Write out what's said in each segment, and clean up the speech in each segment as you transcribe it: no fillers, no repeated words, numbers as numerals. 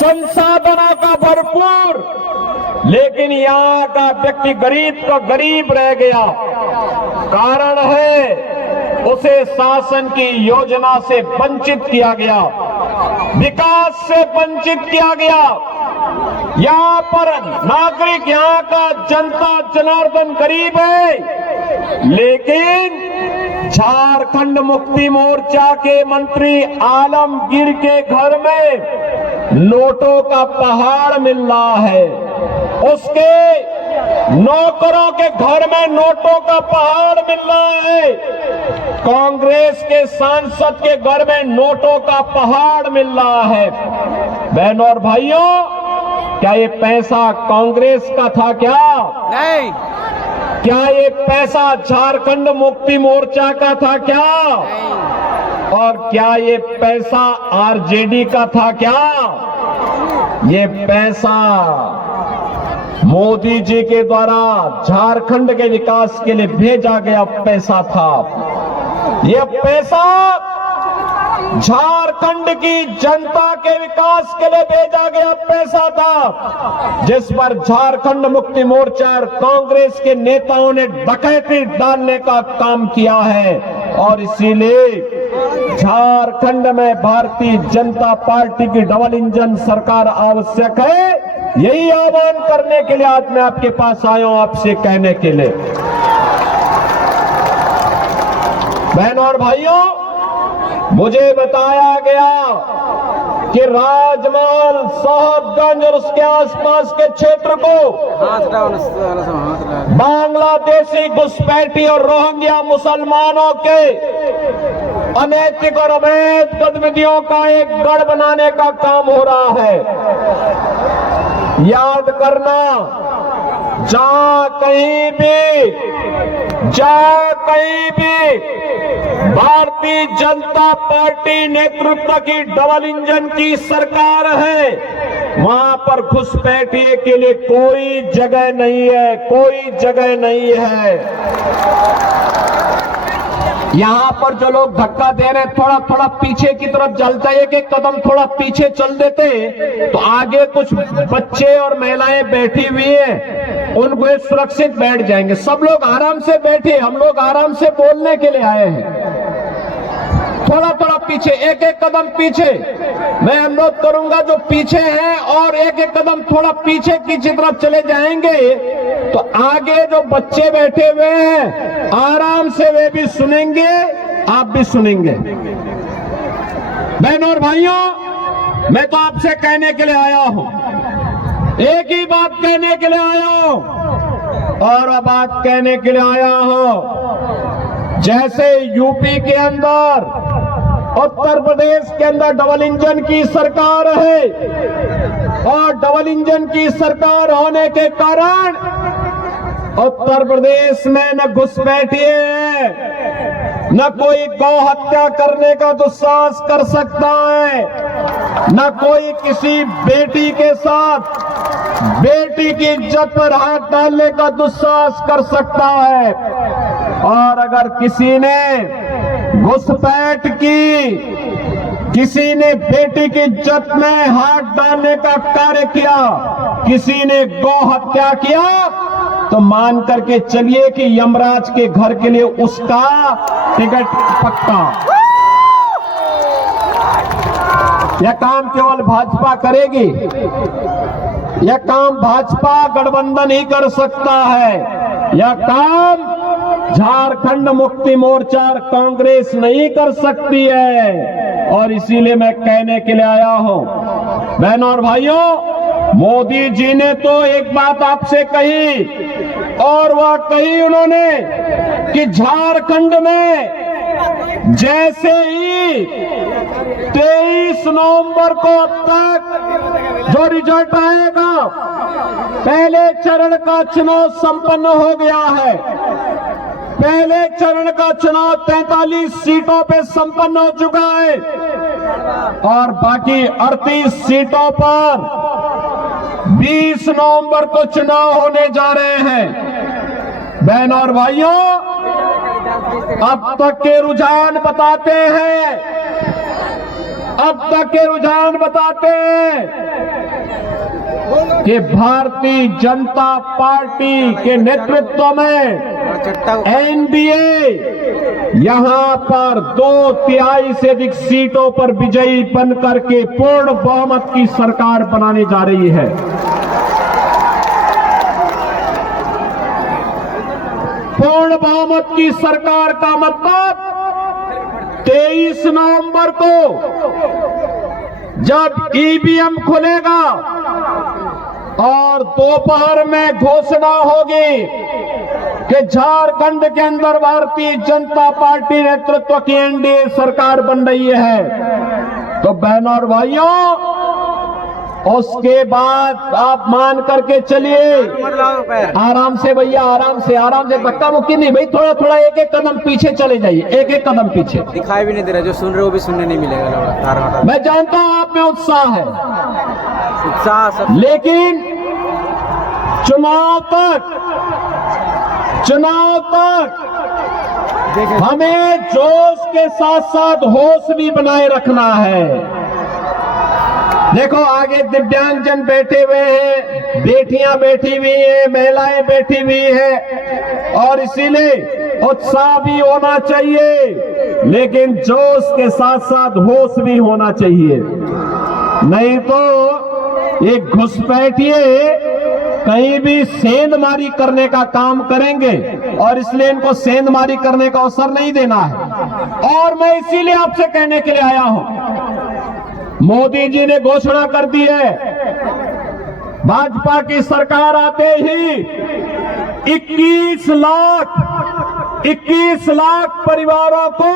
संसाधनों का भरपूर, लेकिन यहाँ का व्यक्ति गरीब का गरीब रह गया। कारण है उसे शासन की योजना से वंचित किया गया, विकास से वंचित किया गया। यहाँ पर नागरिक, यहाँ का जनता जनार्दन गरीब है, लेकिन झारखंड मुक्ति मोर्चा के मंत्री आलमगीर के घर में नोटों का पहाड़ मिल रहा है, उसके नौकरों के घर में नोटों का पहाड़ मिल रहा है, कांग्रेस के सांसद के घर में नोटों का पहाड़ मिल रहा है। बहनों और भाइयों, क्या ये पैसा कांग्रेस का था क्या? नहीं। क्या ये पैसा झारखंड मुक्ति मोर्चा का था क्या? और क्या ये पैसा आरजेडी का था क्या? ये पैसा मोदी जी के द्वारा झारखंड के विकास के लिए भेजा गया पैसा था। ये पैसा झारखंड की जनता के विकास के लिए भेजा गया पैसा था, जिस पर झारखंड मुक्ति मोर्चा और कांग्रेस के नेताओं ने डकैती डालने का काम किया है। और इसीलिए झारखंड में भारतीय जनता पार्टी की डबल इंजन सरकार आवश्यक है। यही आह्वान करने के लिए आज मैं आपके पास आया हूं, आपसे कहने के लिए। बहनों और भाइयों, मुझे बताया गया कि राजमहल, साहबगंज और उसके आसपास के क्षेत्र को बांग्लादेशी घुसपैठी और रोहिंग्या मुसलमानों के अनैतिक और अवैध गतिविधियों का एक गढ़ बनाने का काम हो रहा है। याद करना, जहां कहीं भी भारतीय जनता पार्टी नेतृत्व की डबल इंजन की सरकार है, वहां पर घुसपैठी के लिए कोई जगह नहीं है, कोई जगह नहीं है। यहां पर जो लोग धक्का दे रहे हैं, थोड़ा थोड़ा पीछे की तरफ चल जाइए, कि कदम थोड़ा पीछे चल देते तो आगे कुछ बच्चे और महिलाएं बैठी हुई हैं, उनको सुरक्षित बैठ जाएंगे। सब लोग आराम से बैठे, हम लोग आराम से बोलने के लिए आए हैं। थोड़ा थोड़ा पीछे, एक एक कदम पीछे। मैं अनुरोध करूंगा जो पीछे हैं और एक एक कदम थोड़ा पीछे की तरफ चले जाएंगे तो आगे जो बच्चे बैठे हुए हैं आराम से वे भी सुनेंगे, आप भी सुनेंगे। बहनों और भाइयों, मैं तो आपसे कहने के लिए आया हूं, एक ही बात कहने के लिए आया हूं, और बात कहने के लिए आया हूं। जैसे यूपी के अंदर, उत्तर प्रदेश के अंदर डबल इंजन की सरकार है, और डबल इंजन की सरकार होने के कारण उत्तर प्रदेश में न घुसपैठी है, न कोई गौ हत्या करने का दुस्साहस कर सकता है, न कोई किसी बेटी के साथ बेटी की इज्जत पर हाथ डालने का दुस्साहस कर सकता है। और अगर किसी ने घुसपैठ की, किसी ने बेटी की इज्जत में हाथ डालने का कार्य किया, किसी ने गौ हत्या किया, तो मान करके चलिए कि यमराज के घर के लिए उसका टिकट पक्का। यह काम केवल भाजपा करेगी, यह काम भाजपा गठबंधन ही कर सकता है, यह काम झारखंड मुक्ति मोर्चा और कांग्रेस नहीं कर सकती है। और इसीलिए मैं कहने के लिए आया हूं, बहनों और भाइयों, मोदी जी ने तो एक बात आपसे कही, और वह कही उन्होंने कि झारखंड में जैसे ही 23 नवंबर को अब तक जो रिजल्ट आएगा, पहले चरण का चुनाव संपन्न हो गया है। पहले चरण का चुनाव 43 सीटों पे संपन्न हो चुका है, और बाकी 38 सीटों पर 20 नवंबर को चुनाव होने जा रहे हैं। बहनों और भाइयों, अब तक के रुझान बताते हैं अब तक के रुझान बताते हैं कि भारतीय जनता पार्टी के नेतृत्व में एनडीए यहां पर 2/3 से अधिक सीटों पर विजयी बन करके पूर्ण बहुमत की सरकार बनाने जा रही है। पूर्ण बहुमत की सरकार का मतलब 23 नवंबर को जब ईवीएम खुलेगा और दोपहर में घोषणा होगी कि झारखंड के अंदर भारतीय जनता पार्टी नेतृत्व की एनडीए सरकार बन रही है, तो बहनों और भाइयों उसके बाद आप मान करके चलिए, आराम से भैया, आराम से, धक्का मुक्की नहीं भाई, थोड़ा थोड़ा एक एक कदम पीछे चले जाइए, एक एक कदम पीछे। दिखाई भी नहीं दे रहा, जो सुन रहे हो भी सुनने नहीं मिलेगा। मैं जानता हूं आप में उत्साह है, उत्साह, लेकिन चुनाव तक हमें जोश के साथ साथ होश भी बनाए रखना है। देखो आगे दिव्यांगजन बैठे हुए हैं, बेटियां बैठी हुई हैं, महिलाएं बैठी हुई हैं, और इसीलिए उत्साह भी होना चाहिए, लेकिन जोश के साथ साथ होश भी होना चाहिए। नहीं तो ये घुसपैठिए कहीं भी सेंधमारी करने का काम करेंगे, और इसलिए इनको सेंधमारी करने का अवसर नहीं देना है। और मैं इसीलिए आपसे कहने के लिए आया हूं, मोदी जी ने घोषणा कर दी है, भाजपा की सरकार आते ही 21 लाख परिवारों को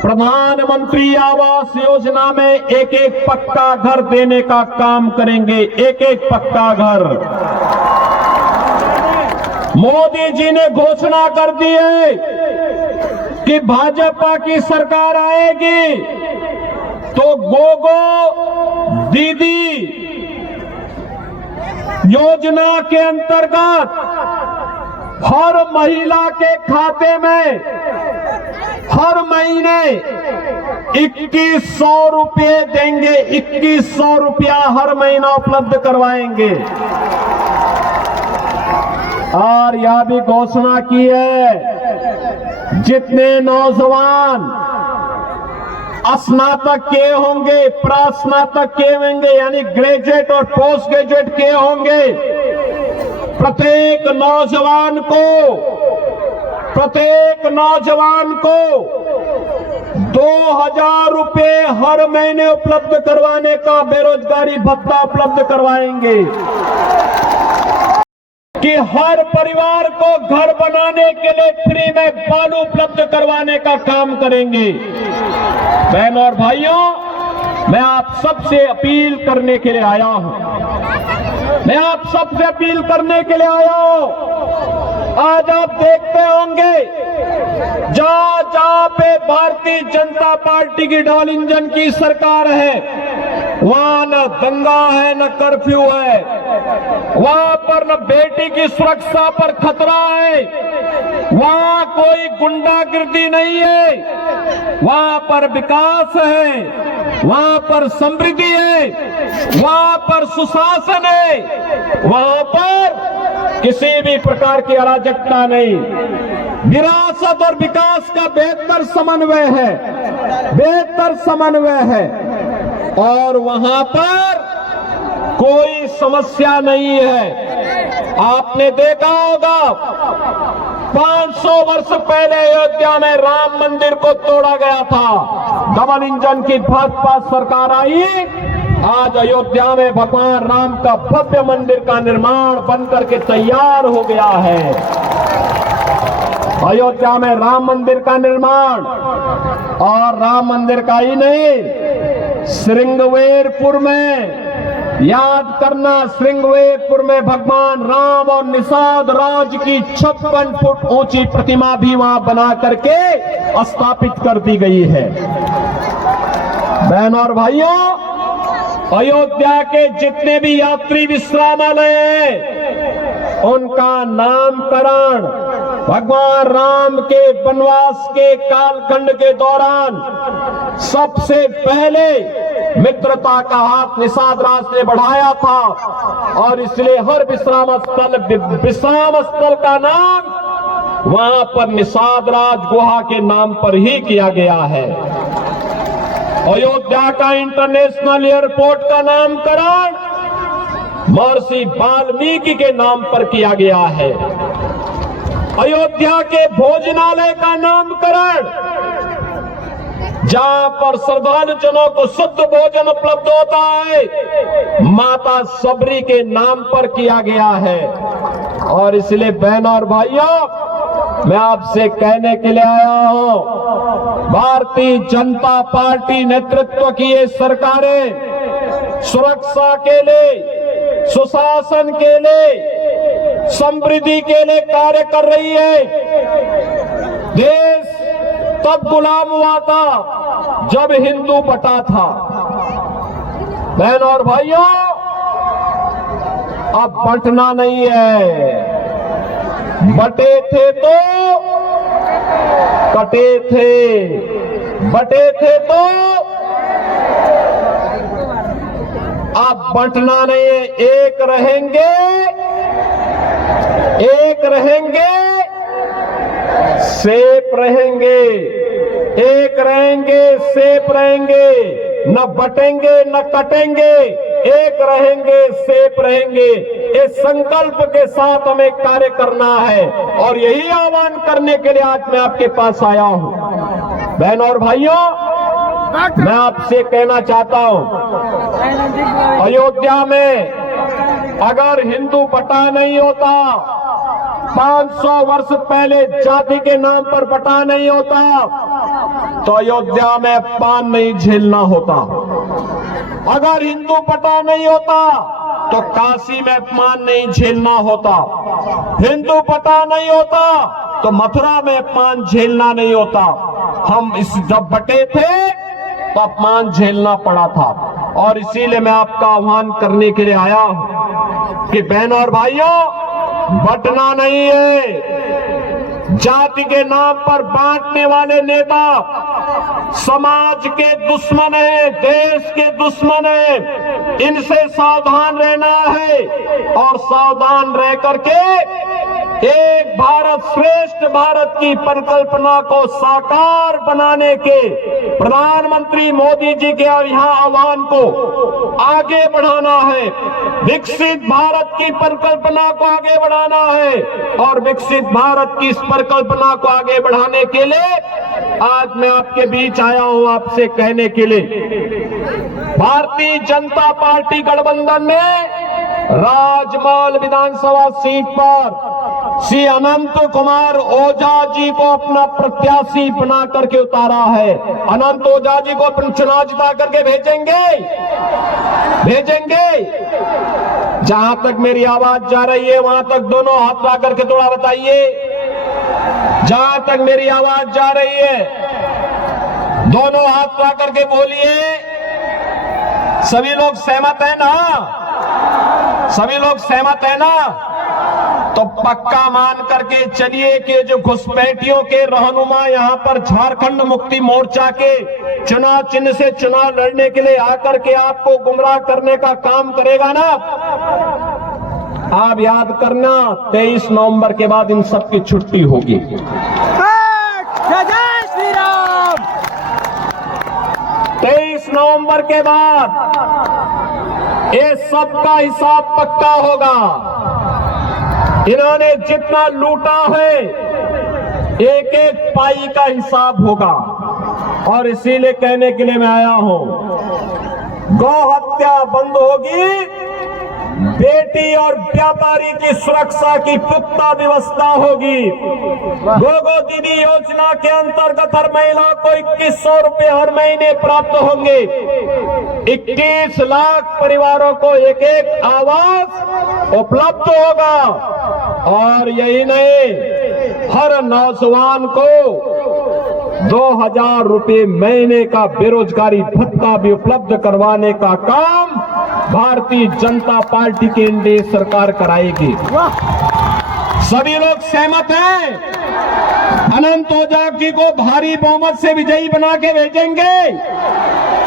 प्रधानमंत्री आवास योजना में एक एक पक्का घर देने का काम करेंगे, एक एक पक्का घर। मोदी जी ने घोषणा कर दी है कि भाजपा की सरकार आएगी तो गोगो दीदी योजना के अंतर्गत हर महिला के खाते में हर महीने 2100 रुपये देंगे, 2100 रुपया हर महीना उपलब्ध करवाएंगे। और यह भी घोषणा की है, जितने नौजवान स्नातक किए होंगे, प्रास्नातक किए होंगे, यानी ग्रेजुएट और पोस्ट ग्रेजुएट किए होंगे, प्रत्येक नौजवान को 2000 रुपये हर महीने उपलब्ध करवाने का बेरोजगारी भत्ता उपलब्ध करवाएंगे, कि हर परिवार को घर बनाने के लिए फ्री में बालू उपलब्ध करवाने का काम करेंगे। बहनों और भाइयों, मैं आप सबसे अपील करने के लिए आया हूं, आज आप देखते होंगे जहां पे भारतीय जनता पार्टी की डबल इंजन की सरकार है, वहां न दंगा है, न कर्फ्यू है, वहां पर न बेटी की सुरक्षा पर खतरा है, वहां कोई गुंडागिर्दी नहीं है, वहां पर विकास है, वहां पर समृद्धि है, वहां पर सुशासन है, वहां पर किसी भी प्रकार की अराजकता नहीं, विरासत और विकास का बेहतर समन्वय है, और वहां पर कोई समस्या नहीं है। आपने देखा होगा 500 वर्ष पहले अयोध्या में राम मंदिर को तोड़ा गया था, डबल इंजन की भाजपा सरकार आई, आज अयोध्या में भगवान राम का भव्य मंदिर का निर्माण बनकर के तैयार हो गया है। अयोध्या में राम मंदिर का निर्माण, और राम मंदिर का ही नहीं, श्रृंगवेरपुर में, याद करना, श्रृंगवेरपुर में भगवान राम और निषाद राज की 56 फुट ऊंची प्रतिमा भी वहां बना करके स्थापित कर दी गई है। बहनों और भाइयों, अयोध्या के जितने भी यात्री विश्रामालय हैं, उनका नामकरण भगवान राम के वनवास के कालखंड के दौरान सबसे पहले मित्रता का हाथ निषाद राज ने बढ़ाया था और इसलिए हर विश्राम स्थल का नाम वहां पर निषाद राज गुहा के नाम पर ही किया गया है। अयोध्या का इंटरनेशनल एयरपोर्ट का नामकरण महर्षि वाल्मीकि के नाम पर किया गया है। अयोध्या के भोजनालय का नामकरण, जहां पर श्रद्धालु जनों को शुद्ध भोजन उपलब्ध होता है, माता सबरी के नाम पर किया गया है। और इसलिए बहनों और भाइयों, मैं आपसे कहने के लिए आया हूं, भारतीय जनता पार्टी नेतृत्व की ये सरकारें सुरक्षा के लिए, सुशासन के लिए, समृद्धि के लिए कार्य कर रही है। देश तब गुलाम हुआ था जब हिंदू बटा था। बहनों और भाइयों, अब बंटना नहीं है। बटे थे तो कटे थे, बटे थे तो अब बंटना नहीं है। एक रहेंगे, एक रहेंगे, सेफ रहेंगे। एक रहेंगे, सेफ रहेंगे, न बटेंगे न कटेंगे। एक रहेंगे, सेफ रहेंगे। इस संकल्प के साथ हमें कार्य करना है और यही आह्वान करने के लिए आज मैं आपके पास आया हूं। बहनों और भाइयों, मैं आपसे कहना चाहता हूं, अयोध्या में अगर हिंदू बटा नहीं होता, 500 वर्ष पहले जाति के नाम पर बटा नहीं होता, तो अयोध्या में पान नहीं झेलना होता। अगर हिंदू बटा नहीं होता तो काशी में पान नहीं झेलना होता। हिंदू बटा नहीं होता तो मथुरा में पान झेलना नहीं होता। हम जब बटे थे तो अपमान झेलना पड़ा था। और इसीलिए मैं आपका आह्वान करने के लिए आया हूं कि बहनों और भाइयों, बंटना नहीं है। जाति के नाम पर बांटने वाले नेता समाज के दुश्मन है, देश के दुश्मन है। इनसे सावधान रहना है और सावधान रह करके एक भारत श्रेष्ठ भारत की परिकल्पना को साकार बनाने के प्रधानमंत्री मोदी जी के यहाँ आह्वान को आगे बढ़ाना है। विकसित भारत की परिकल्पना को आगे बढ़ाना है और विकसित भारत की इस परिकल्पना को आगे बढ़ाने के लिए आज मैं आपके बीच आया हूं, आपसे कहने के लिए भारतीय जनता पार्टी गठबंधन ने राजमहल विधानसभा सीट पर श्री अनंत कुमार ओझा जी को अपना प्रत्याशी बना करके उतारा है। अनंत ओझा जी को अपन चुनाव जिता करके भेजेंगे, भेजेंगे। जहां तक मेरी आवाज जा रही है वहां तक दोनों हाथ ला करके थोड़ा बताइए। जहां तक मेरी आवाज जा रही है दोनों हाथ ला करके बोलिए। सभी लोग सहमत है ना? सभी लोग सहमत है ना? तो पक्का मान करके चलिए कि जो घुसपैठियों के रहनुमा यहाँ पर झारखंड मुक्ति मोर्चा के चुनाव चिन्ह से चुनाव लड़ने के लिए आकर के आपको गुमराह करने का काम करेगा ना, आप याद करना 23 नवंबर के बाद इन सब की छुट्टी होगी। जय श्री राम। 23 नवंबर के बाद ये सबका हिसाब पक्का होगा। इन्होंने जितना लूटा है एक एक पाई का हिसाब होगा। और इसीलिए कहने के लिए मैं आया हूं, गौ हत्या बंद होगी, बेटी और व्यापारी की सुरक्षा की पुख्ता व्यवस्था होगी। गोगो दीदी योजना के अंतर्गत हर महिला को 2100 रुपए हर महीने प्राप्त होंगे। 21 लाख परिवारों को एक एक आवास उपलब्ध होगा। और यही नहीं, हर नौजवान को 2000 रुपए महीने का बेरोजगारी भत्ता भी उपलब्ध करवाने का काम भारतीय जनता पार्टी की एनडीए सरकार कराएगी। सभी लोग सहमत हैं? अनंत ओझा को भारी बहुमत से विजयी बना के भेजेंगे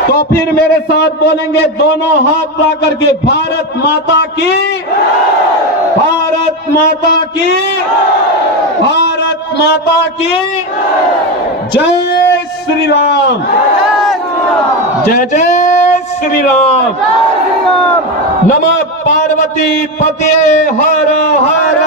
तो फिर मेरे साथ बोलेंगे दोनों हाथ ला करके भारत माता की, भारत माता की, भारत माता की जय श्री राम, जय जय श्री राम। नमः पार्वती पते हर हर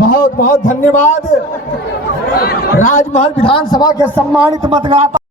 बहुत बहुत धन्यवाद। राजमहल विधानसभा के सम्मानित मतदाता